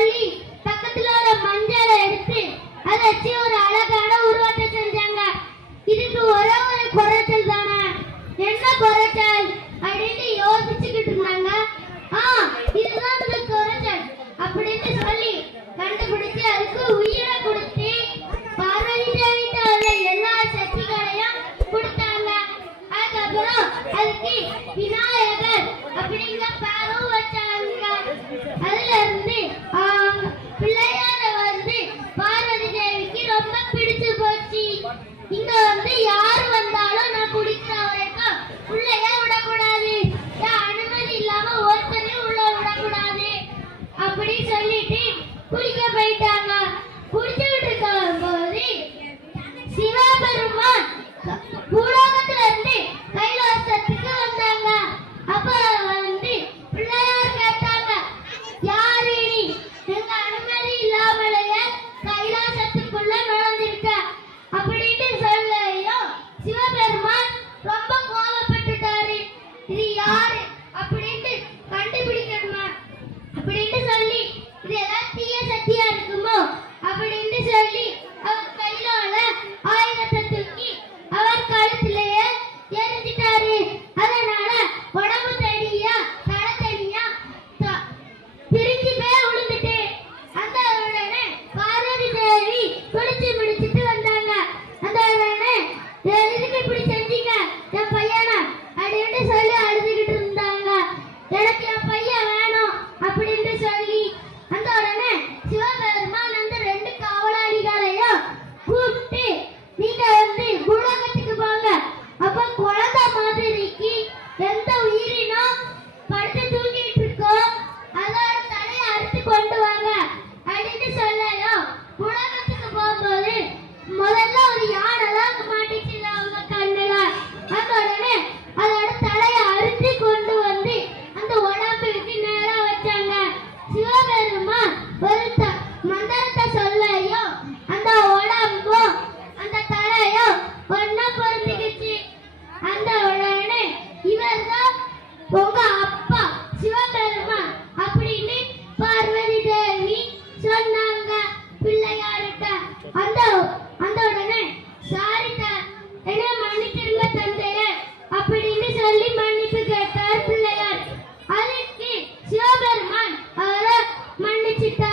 சொல்லி பக்கத்துல ஒரு மஞ்சளை எடுத்து அதை வச்சு ஒரு அழகான உருவத்தை செஞ்சாங்க. இதுக்கு ஒரே ஒரு குறைச்சல் தானே? என்ன குறைச்சல்? அப்படின்னு யோசிச்சுக்கிட்டு இருந்தாங்க. இங்க வந்து யார் வந்தாலும் நான் குடிக்கிற வரைக்கும் உள்ளேய விடக்கூடாது. என் அனுமதி இல்லாம ஒருத்தரையும் உள்ள விடக்கூடாது. அப்படி சொல்லிட்டு குளிக்க போயிட்டாங்க. குளிச்சுக்கிட்டு இருக்கும் போது சிவபெருமான் பூலோகத்துல இப்படி செஞ்சீங்க necesita